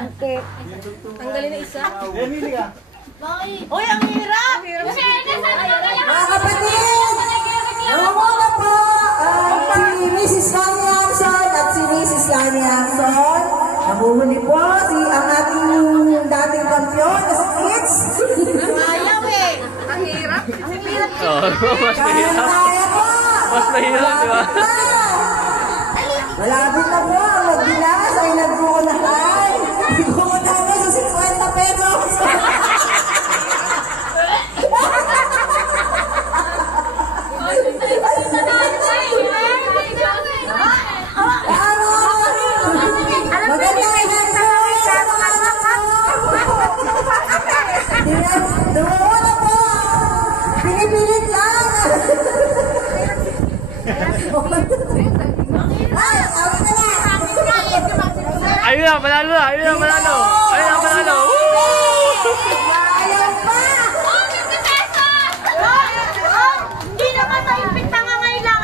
Okay. Tanggalin na isa. Emily ka. Uy, ang hirap! Mga kapatid! Namumula po si Mrs. Lani Hanson at si Mrs. Lani Hanson. Namuhuli po ang ating dating kampiyon na si Kids. Ayaw eh! Ang hirap! Ang hirap! Kaya po! Mas mahirap, di ba? Malapit na po ang magbilas ay nagkukunahan. Nagkukunahan na sa 50 pesos. Dumuna po! Pinipilit lang! Ayun na, manalo na! Ayun na, manalo!